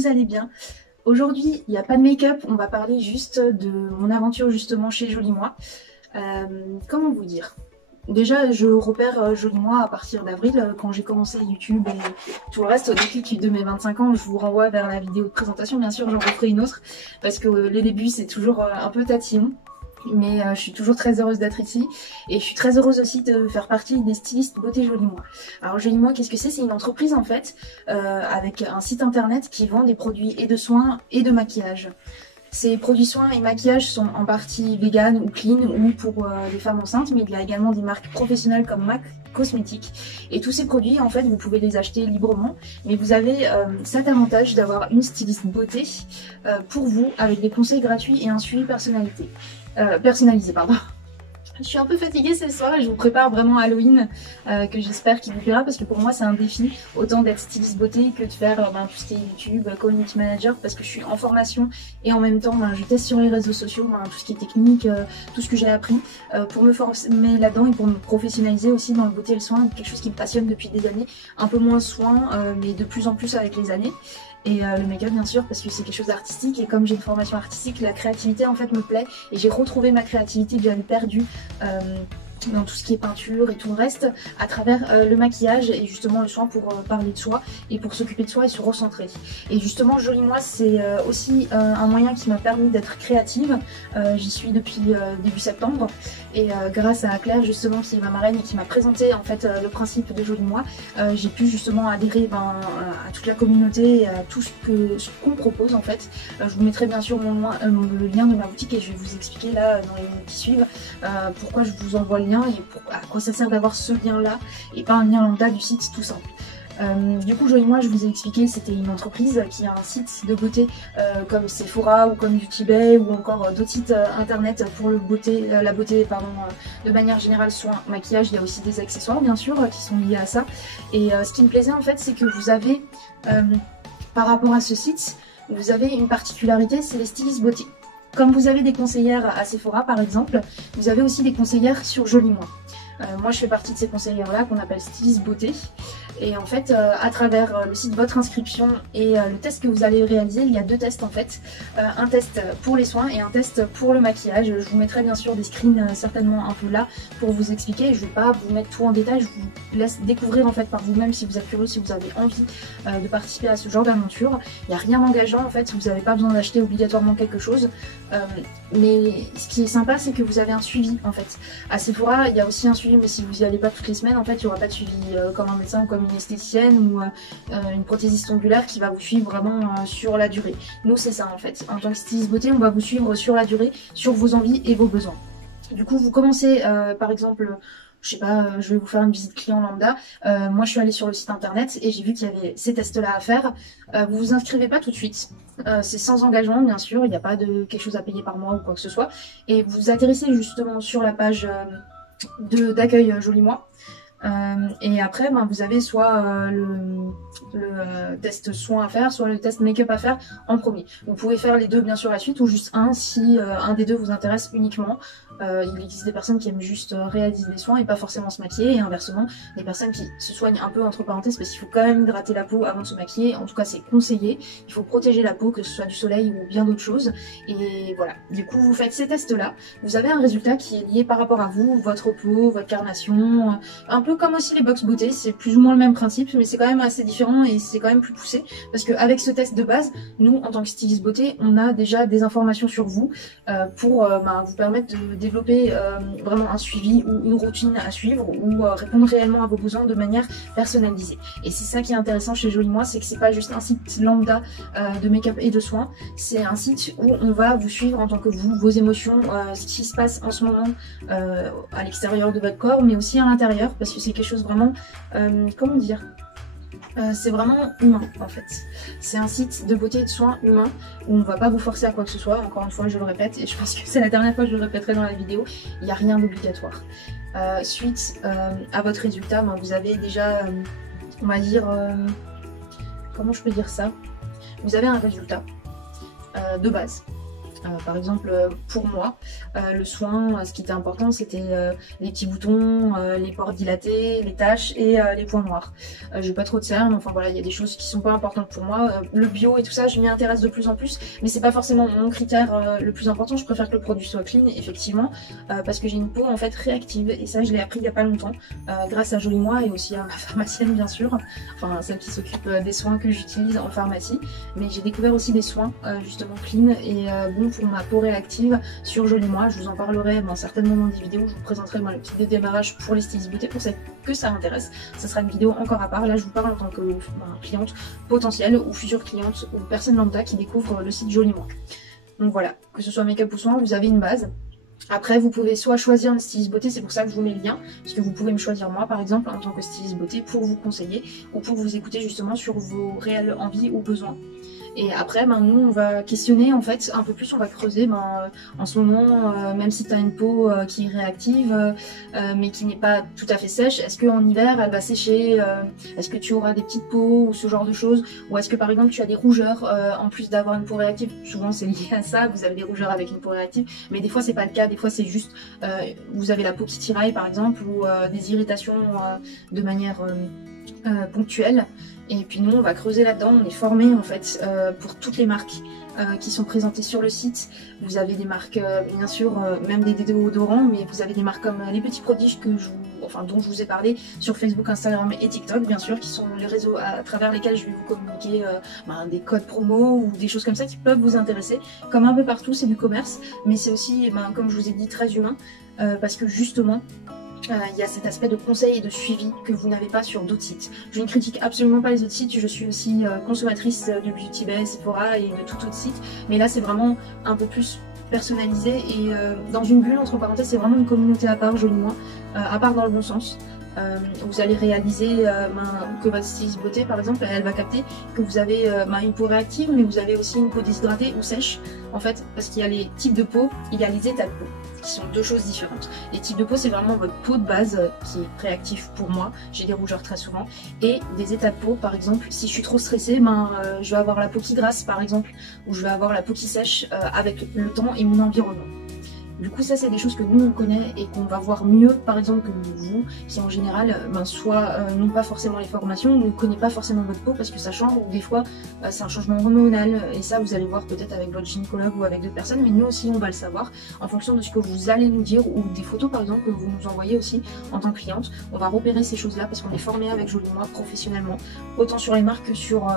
vous allez bien. Aujourd'hui, il n'y a pas de make-up, on va parler juste de mon aventure justement chez Joli Moi. Comment vous dire? Déjà, je repère Joli Moi à partir d'avril, quand j'ai commencé YouTube et tout le reste. Au déclic de mes 25 ans, je vous renvoie vers la vidéo de présentation, bien sûr, j'en referai une autre, parce que les débuts, c'est toujours un peu tatillon. Mais je suis toujours très heureuse d'être ici et je suis très heureuse aussi de faire partie des stylistes beauté Joli Moi. Alors Joli Moi, qu'est-ce que c'est? C'est une entreprise en fait avec un site internet qui vend des produits et de soins et de maquillage. Ces produits soins et maquillage sont en partie vegan ou clean ou pour les femmes enceintes, mais il y a également des marques professionnelles comme MAC Cosmétiques. Et tous ces produits, en fait, vous pouvez les acheter librement, mais vous avez cet avantage d'avoir une styliste beauté pour vous avec des conseils gratuits et un suivi personnalisé, pardon. Je suis un peu fatiguée ce soir et je vous prépare vraiment Halloween que j'espère qu'il vous plaira, parce que pour moi c'est un défi autant d'être styliste beauté que de faire tout ce qui est YouTube, community manager, parce que je suis en formation et en même temps je teste sur les réseaux sociaux tout ce qui est technique, tout ce que j'ai appris pour me former là-dedans et pour me professionnaliser aussi dans le beauté et le soin, quelque chose qui me passionne depuis des années, un peu moins soin mais de plus en plus avec les années. Et le make-up bien sûr, parce que c'est quelque chose d'artistique, et comme j'ai une formation artistique, la créativité en fait me plaît, et j'ai retrouvé ma créativité que j'avais perdue dans tout ce qui est peinture et tout le reste à travers le maquillage et justement le soin pour parler de soi et pour s'occuper de soi et se recentrer. Et justement Joli Moi, c'est aussi un moyen qui m'a permis d'être créative. J'y suis depuis début septembre et grâce à Claire justement qui est ma marraine et qui m'a présenté en fait le principe de Joli Moi, j'ai pu justement adhérer à toute la communauté et à tout ce qu'on propose en fait. Je vous mettrai bien sûr le lien de ma boutique et je vais vous expliquer là dans les minutes qui suivent pourquoi je vous envoie le lien et à quoi ça sert d'avoir ce lien là et pas un lien lambda du site tout simple. Du coup Joli Moi, je vous ai expliqué, c'était une entreprise qui a un site de beauté comme Sephora ou comme Beauty Bay ou encore d'autres sites internet pour la beauté de manière générale, soins, maquillage. Il y a aussi des accessoires bien sûr qui sont liés à ça. Et ce qui me plaisait en fait, c'est que vous avez par rapport à ce site, vous avez une particularité, c'est les stylistes beauté. Comme vous avez des conseillères à Sephora par exemple, vous avez aussi des conseillères sur Joli Moi. Moi je fais partie de ces conseillères là qu'on appelle styliste beauté. Et en fait à travers le site, votre inscription et le test que vous allez réaliser, il y a deux tests en fait. Un test pour les soins et un test pour le maquillage. Je vous mettrai bien sûr des screens certainement un peu là pour vous expliquer. Je ne vais pas vous mettre tout en détail, je vous laisse découvrir en fait par vous-même si vous êtes curieux, si vous avez envie de participer à ce genre d'aventure. Il n'y a rien d'engageant en fait, vous n'avez pas besoin d'acheter obligatoirement quelque chose. Mais ce qui est sympa, c'est que vous avez un suivi en fait. À Sephora, il y a aussi un suivi, mais si vous n'y allez pas toutes les semaines, en fait, il n'y aura pas de suivi comme un médecin ou comme une esthéticienne ou une prothésiste ongulaire qui va vous suivre vraiment sur la durée. Nous, c'est ça en fait. En tant que styliste beauté, on va vous suivre sur la durée, sur vos envies et vos besoins. Du coup, vous commencez par exemple, je sais pas, je vais vous faire une visite client lambda. Moi, je suis allée sur le site internet et j'ai vu qu'il y avait ces tests-là à faire. Vous vous inscrivez pas tout de suite. C'est sans engagement, bien sûr. Il n'y a pas de quelque chose à payer par mois ou quoi que ce soit. Et vous atterrissez justement sur la page d'accueil Joli Moi. Et après, vous avez soit le test soin à faire, soit le test make-up à faire en premier. Vous pouvez faire les deux bien sûr à la suite ou juste un si un des deux vous intéresse uniquement. Il existe des personnes qui aiment juste réaliser des soins et pas forcément se maquiller, et inversement des personnes qui se soignent un peu entre parenthèses parce qu'il faut quand même hydrater la peau avant de se maquiller. En tout cas c'est conseillé, il faut protéger la peau, que ce soit du soleil ou bien d'autres choses. Et voilà, du coup vous faites ces tests là, vous avez un résultat qui est lié par rapport à vous, votre peau, votre carnation, un peu comme aussi les box beauté, c'est plus ou moins le même principe mais c'est quand même assez différent et c'est quand même plus poussé parce qu'avec ce test de base, nous en tant que styliste beauté, on a déjà des informations sur vous pour vous permettre de développer vraiment un suivi ou une routine à suivre ou répondre réellement à vos besoins de manière personnalisée. Et c'est ça qui est intéressant chez Joli Moi, c'est que c'est pas juste un site lambda de make-up et de soins, c'est un site où on va vous suivre en tant que vous, vos émotions, ce qui se passe en ce moment à l'extérieur de votre corps mais aussi à l'intérieur, parce que c'est quelque chose vraiment, comment dire, c'est vraiment humain en fait. C'est un site de beauté et de soins humain où on va pas vous forcer à quoi que ce soit. Encore une fois je le répète et je pense que c'est la dernière fois que je le répéterai dans la vidéo, il n'y a rien d'obligatoire. Suite à votre résultat, vous avez déjà, on va dire, comment je peux dire ça, vous avez un résultat de base. Par exemple, pour moi, le soin, ce qui était important, c'était les petits boutons, les pores dilatés, les taches et les points noirs. J'ai pas trop de cernes, enfin voilà, il y a des choses qui sont pas importantes pour moi. Le bio et tout ça, je m'y intéresse de plus en plus, mais c'est pas forcément mon critère le plus important. Je préfère que le produit soit clean, effectivement, parce que j'ai une peau en fait réactive, et ça je l'ai appris il y a pas longtemps, grâce à Joli Moi et aussi à ma pharmacienne bien sûr, enfin celle qui s'occupe des soins que j'utilise en pharmacie. Mais j'ai découvert aussi des soins justement clean et bon pour ma peau réactive sur Joli Moi. Je vous en parlerai certainement dans des vidéos. Je vous présenterai le petit démarrage pour les stylistes beauté pour celles que ça intéresse. Ça sera une vidéo encore à part. Là je vous parle en tant que cliente potentielle ou future cliente ou personne lambda qui découvre le site Joli Moi. Donc voilà, que ce soit make-up ou soin, vous avez une base. Après, vous pouvez soit choisir une styliste beauté, c'est pour ça que je vous mets le lien, parce que vous pouvez me choisir moi par exemple en tant que styliste beauté pour vous conseiller ou pour vous écouter justement sur vos réelles envies ou besoins. Et après, nous, on va questionner en fait un peu plus, on va creuser. En ce moment, même si tu as une peau qui est réactive, mais qui n'est pas tout à fait sèche, est-ce qu'en hiver, elle va sécher? Est-ce que tu auras des petites peaux ou ce genre de choses? Ou est-ce que par exemple, tu as des rougeurs en plus d'avoir une peau réactive? Souvent, c'est lié à ça, vous avez des rougeurs avec une peau réactive, mais des fois, c'est pas le cas. Des fois, c'est juste, vous avez la peau qui tiraille par exemple, ou des irritations de manière ponctuelle. Et puis nous on va creuser là-dedans, on est formé en fait pour toutes les marques qui sont présentées sur le site. Vous avez des marques bien sûr, même des déodorants, mais vous avez des marques comme les petits prodiges dont je vous ai parlé sur Facebook, Instagram et TikTok bien sûr, qui sont les réseaux à travers lesquels je vais vous communiquer des codes promo ou des choses comme ça qui peuvent vous intéresser. Comme un peu partout, c'est du commerce, mais c'est aussi, comme je vous ai dit, très humain, parce que justement, il y a cet aspect de conseil et de suivi que vous n'avez pas sur d'autres sites. Je ne critique absolument pas les autres sites, je suis aussi consommatrice de Beauty Bay, Sephora et de tout autre site, mais là c'est vraiment un peu plus personnalisé et dans une bulle, entre parenthèses, c'est vraiment une communauté à part, Joli Moi, à part dans le bon sens. Vous allez réaliser que votre styliste beauté par exemple, elle va capter que vous avez une peau réactive, mais vous avez aussi une peau déshydratée ou sèche en fait, parce qu'il y a les types de peau, il y a les états de peau qui sont deux choses différentes. Les types de peau, c'est vraiment votre peau de base qui est réactive pour moi, j'ai des rougeurs très souvent, et des états de peau, par exemple, si je suis trop stressée, je vais avoir la peau qui grasse par exemple, ou je vais avoir la peau qui sèche avec le temps et mon environnement. Du coup, ça, c'est des choses que nous, on connaît et qu'on va voir mieux, par exemple, que vous, qui en général, soit n'ont pas forcément les formations, ou ne connaissent pas forcément votre peau parce que ça change, ou des fois, c'est un changement hormonal, et ça, vous allez voir peut-être avec votre gynécologue ou avec d'autres personnes, mais nous aussi, on va le savoir en fonction de ce que vous allez nous dire, ou des photos, par exemple, que vous nous envoyez aussi en tant que cliente. On va repérer ces choses-là parce qu'on est formé avec Joli Moi professionnellement, autant sur les marques que sur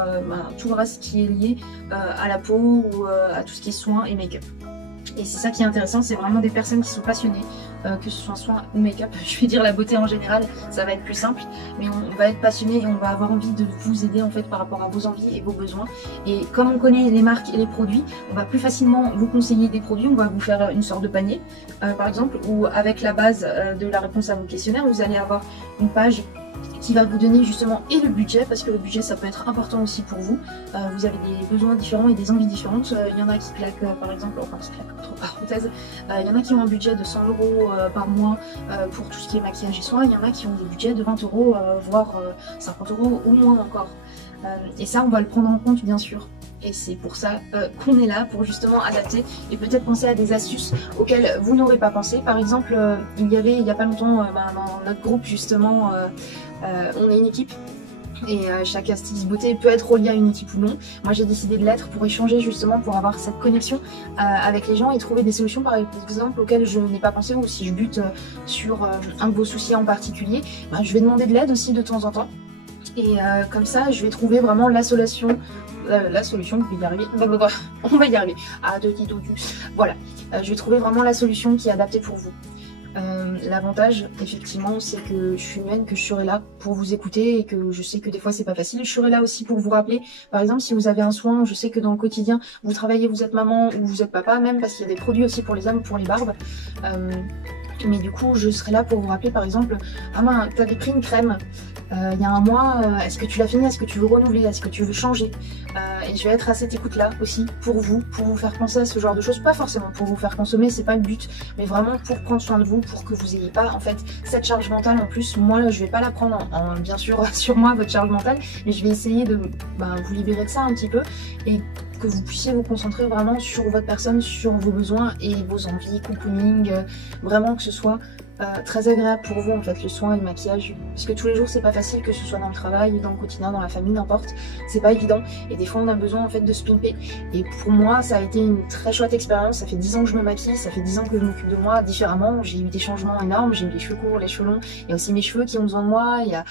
tout le reste qui est lié à la peau ou à tout ce qui est soins et make-up. Et c'est ça qui est intéressant, c'est vraiment des personnes qui sont passionnées, que ce soit soin ou make-up, je vais dire la beauté en général, ça va être plus simple, mais on va être passionné et on va avoir envie de vous aider en fait par rapport à vos envies et vos besoins. Et comme on connaît les marques et les produits, on va plus facilement vous conseiller des produits, on va vous faire une sorte de panier, par exemple, où avec la base de la réponse à vos questionnaires, vous allez avoir une page qui va vous donner justement et le budget, parce que le budget ça peut être important aussi pour vous. Vous avez des besoins différents et des envies différentes. Il y en a qui claquent par exemple, enfin qui claquent entre parenthèses, il y en a qui ont un budget de 100 € par mois pour tout ce qui est maquillage et soins, il y en a qui ont des budgets de 20 €, voire 50 € ou moins encore. Et ça on va le prendre en compte bien sûr. Et c'est pour ça qu'on est là, pour justement adapter et peut-être penser à des astuces auxquelles vous n'aurez pas pensé. Par exemple, il y a pas longtemps dans notre groupe justement, on est une équipe. Et chaque styliste beauté peut être relié à une équipe ou non. Moi j'ai décidé de l'être pour échanger justement, pour avoir cette connexion avec les gens et trouver des solutions par exemple auxquelles je n'ai pas pensé, ou si je bute sur un de vos soucis en particulier, je vais demander de l'aide aussi de temps en temps. Et comme ça je vais trouver vraiment la solution, je vais y arriver, on va y arriver, voilà, je vais trouver vraiment la solution qui est adaptée pour vous. L'avantage effectivement c'est que je suis humaine, que je serai là pour vous écouter et que je sais que des fois c'est pas facile. Je serai là aussi pour vous rappeler, par exemple si vous avez un soin, je sais que dans le quotidien vous travaillez, vous êtes maman ou vous êtes papa même, parce qu'il y a des produits aussi pour les hommes, pour les barbes, mais du coup je serai là pour vous rappeler par exemple, t'avais pris une crème il y a un mois, est-ce que tu l'as fini, est-ce que tu veux renouveler, est-ce que tu veux changer, et je vais être à cette écoute là aussi pour vous faire penser à ce genre de choses, pas forcément pour vous faire consommer, c'est pas le but, mais vraiment pour prendre soin de vous, pour que vous ayez pas en fait cette charge mentale en plus. Moi je vais pas la prendre bien sûr sur moi votre charge mentale, mais je vais essayer de vous libérer de ça un petit peu, et que vous puissiez vous concentrer vraiment sur votre personne, sur vos besoins et vos envies, cocooning, vraiment que ce soit très agréable pour vous en fait, le soin et le maquillage, parce que tous les jours c'est pas facile, que ce soit dans le travail, dans le quotidien, dans la famille, n'importe, c'est pas évident, et des fois on a besoin en fait de se pimper, et pour moi ça a été une très chouette expérience. Ça fait 10 ans que je me maquille, ça fait 10 ans que je m'occupe de moi différemment, j'ai eu des changements énormes, j'ai eu les cheveux courts, les cheveux longs, il y a aussi mes cheveux qui ont besoin de moi, il y a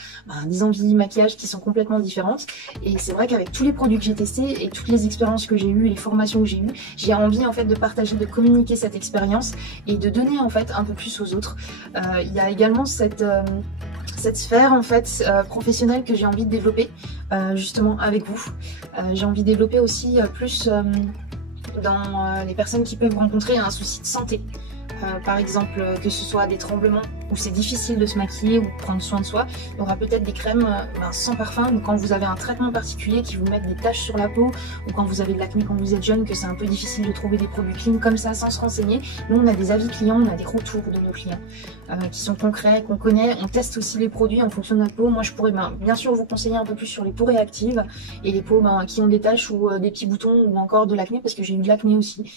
des envies maquillage qui sont complètement différentes, et c'est vrai qu'avec tous les produits que j'ai testés et toutes les expériences que j'ai eues et les formations que j'ai eues, j'ai envie en fait de partager, de communiquer cette expérience et de donner en fait un peu plus aux autres. Il y a également cette sphère en fait professionnelle que j'ai envie de développer justement avec vous. J'ai envie de développer aussi plus dans les personnes qui peuvent rencontrer un souci de santé. Par exemple, que ce soit des tremblements où c'est difficile de se maquiller ou de prendre soin de soi, il y aura peut-être des crèmes sans parfum, ou quand vous avez un traitement particulier qui vous met des taches sur la peau, ou quand vous avez de l'acné quand vous êtes jeune, que c'est un peu difficile de trouver des produits clean comme ça sans se renseigner. Nous on a des avis clients, on a des retours de nos clients qui sont concrets, qu'on connaît, on teste aussi les produits en fonction de notre peau. Moi je pourrais bien sûr vous conseiller un peu plus sur les peaux réactives et les peaux qui ont des taches ou des petits boutons ou encore de l'acné, parce que j'ai eu de l'acné aussi.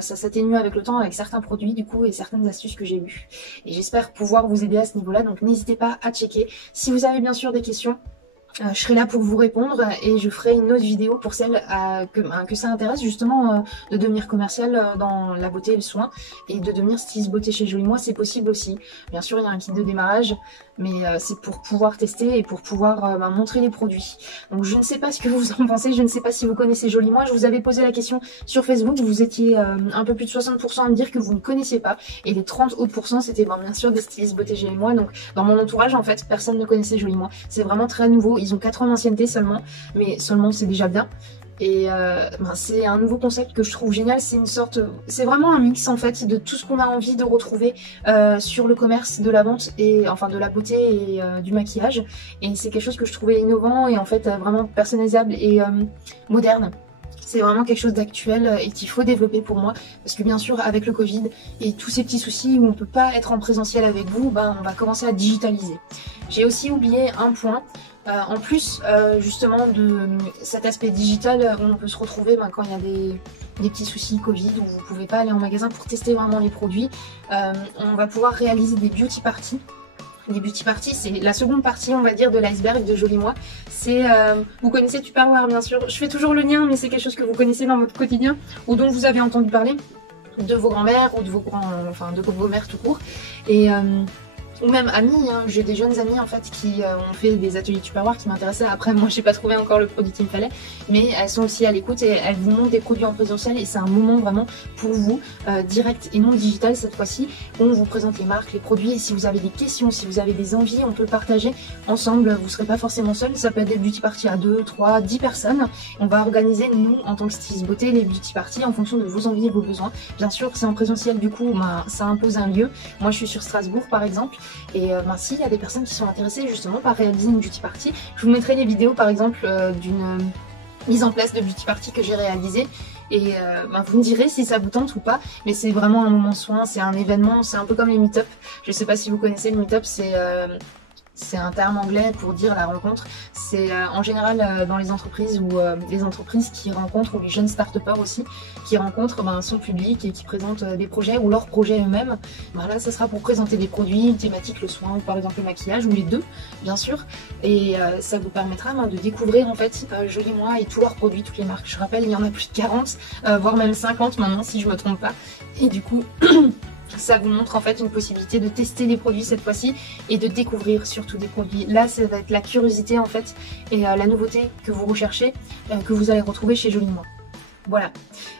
Ça s'atténue avec le temps avec certains produits du coup et certaines astuces que j'ai vues. Et j'espère pouvoir vous aider à ce niveau-là, donc n'hésitez pas à checker. Si vous avez bien sûr des questions, je serai là pour vous répondre et je ferai une autre vidéo pour celles que ça intéresse justement de devenir commercial dans la beauté et le soin et de devenir styliste beauté chez Jolie Moi, c'est possible aussi. Bien sûr il y a un kit de démarrage, mais c'est pour pouvoir tester et pour pouvoir montrer les produits. Donc je ne sais pas ce que vous en pensez, je ne sais pas si vous connaissez Jolie Moi. Je vous avais posé la question sur Facebook, vous étiez un peu plus de 60% à me dire que vous ne connaissiez pas, et les 30 autres pourcents c'était bien sûr des stylistes beauté Jolie Moi. Donc dans mon entourage en fait personne ne connaissait Jolie Moi, c'est vraiment très nouveau. Ils ont 4 ans d'ancienneté seulement, mais seulement c'est déjà bien. Et c'est un nouveau concept que je trouve génial. C'est vraiment un mix en fait de tout ce qu'on a envie de retrouver sur le commerce de la vente et enfin de la beauté et du maquillage. Et c'est quelque chose que je trouvais innovant et en fait vraiment personnalisable et moderne. C'est vraiment quelque chose d'actuel et qu'il faut développer pour moi, parce que bien sûr avec le Covid et tous ces petits soucis où on peut pas être en présentiel avec vous, on va commencer à digitaliser. J'ai aussi oublié un point. En plus justement de cet aspect digital où on peut se retrouver quand il y a des petits soucis Covid, où vous pouvez pas aller en magasin pour tester vraiment les produits, on va pouvoir réaliser des beauty parties. Les beauty parties, c'est la seconde partie, on va dire, de l'iceberg de Jolie Moi. C'est, vous connaissez Tupperware bien sûr, je fais toujours le lien, mais c'est quelque chose que vous connaissez dans votre quotidien ou dont vous avez entendu parler de vos grands-mères ou de vos mères tout court. Et ou même amis, hein. J'ai des jeunes amis en fait qui ont fait des ateliers Tupperware qui m'intéressaient. Après moi j'ai pas trouvé encore le produit qu'il me fallait, mais elles sont aussi à l'écoute et elles vous montrent des produits en présentiel, et c'est un moment vraiment pour vous, direct et non digital cette fois-ci, où on vous présente les marques, les produits, et si vous avez des questions, si vous avez des envies, on peut le partager ensemble, vous serez pas forcément seul. Ça peut être des beauty parties à 2, 3, 10 personnes. On va organiser nous en tant que styliste beauté les beauty parties en fonction de vos envies et vos besoins. Bien sûr c'est en présentiel, du coup ça impose un lieu. Moi je suis sur Strasbourg par exemple. Et s'il y a des personnes qui sont intéressées justement par réaliser une beauty party, je vous mettrai les vidéos par exemple d'une mise en place de beauty party que j'ai réalisée. Et vous me direz si ça vous tente ou pas, mais c'est vraiment un moment soin, c'est un événement, c'est un peu comme les meet-up. Je sais pas si vous connaissez le meet-up, c'est un terme anglais pour dire la rencontre. C'est en général dans les entreprises ou les entreprises qui rencontrent, ou les jeunes start-upers aussi, qui rencontrent son public et qui présentent des projets ou leurs projets eux-mêmes. Là, ça sera pour présenter des produits, une thématique, le soin ou par exemple le maquillage, ou les deux, bien sûr. Et ça vous permettra de découvrir en fait Jolie Moi et tous leurs produits, toutes les marques. Je rappelle, il y en a plus de 40, voire même 50 maintenant si je me trompe pas. Et du coup... ça vous montre en fait une possibilité de tester les produits cette fois-ci et de découvrir surtout des produits. Là, ça va être la curiosité en fait et la nouveauté que vous recherchez, que vous allez retrouver chez Jolie Moi. Voilà,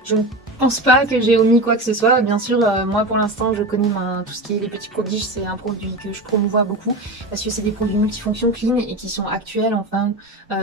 je ne pense pas que j'ai omis quoi que ce soit. Bien sûr, moi pour l'instant je connais tout ce qui est les petits prodiges, c'est un produit que je promouvois beaucoup parce que c'est des produits multifonctions clean et qui sont actuels, enfin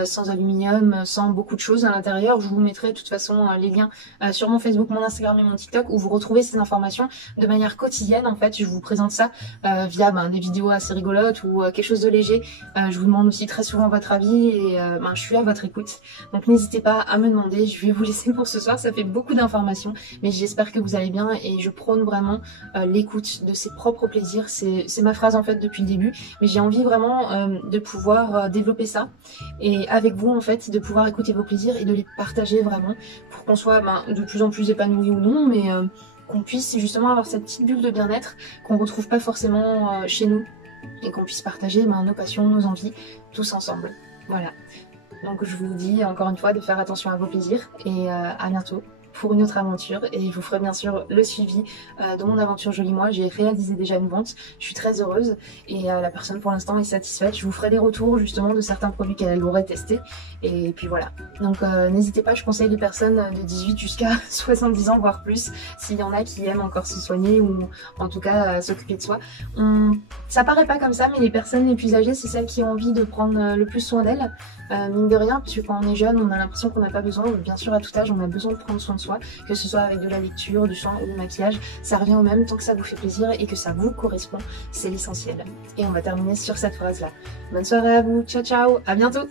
sans aluminium, sans beaucoup de choses à l'intérieur. Je vous mettrai de toute façon les liens sur mon Facebook, mon Instagram et mon TikTok où vous retrouvez ces informations de manière quotidienne. En fait, je vous présente ça via des vidéos assez rigolotes ou quelque chose de léger. Je vous demande aussi très souvent votre avis et je suis à votre écoute. Donc n'hésitez pas à me demander, je vais vous laisser pour ce soir, ça fait beaucoup d'informations. présentation, mais j'espère que vous allez bien et je prône vraiment l'écoute de ses propres plaisirs. C'est ma phrase en fait depuis le début, mais j'ai envie vraiment de pouvoir développer ça et avec vous en fait, de pouvoir écouter vos plaisirs et de les partager vraiment pour qu'on soit de plus en plus épanoui ou non, mais qu'on puisse justement avoir cette petite bulle de bien-être qu'on retrouve pas forcément chez nous et qu'on puisse partager nos passions, nos envies tous ensemble. Voilà. Donc je vous dis encore une fois de faire attention à vos plaisirs et à bientôt pour une autre aventure et je vous ferai bien sûr le suivi de mon aventure Joli Moi. J'ai réalisé déjà une vente, je suis très heureuse et la personne pour l'instant est satisfaite. Je vous ferai des retours justement de certains produits qu'elle aurait testés et puis voilà. Donc n'hésitez pas, je conseille les personnes de 18 jusqu'à 70 ans voire plus s'il y en a qui aiment encore se soigner ou en tout cas s'occuper de soi. Ça paraît pas comme ça, mais les personnes les plus âgées c'est celles qui ont envie de prendre le plus soin d'elles, mine de rien, puisque quand on est jeune on a l'impression qu'on n'a pas besoin, bien sûr à tout âge on a besoin de prendre soin de soi, que ce soit avec de la lecture, du soin ou du maquillage, ça revient au même tant que ça vous fait plaisir et que ça vous correspond, c'est l'essentiel. Et on va terminer sur cette phrase là. Bonne soirée à vous, ciao ciao, à bientôt.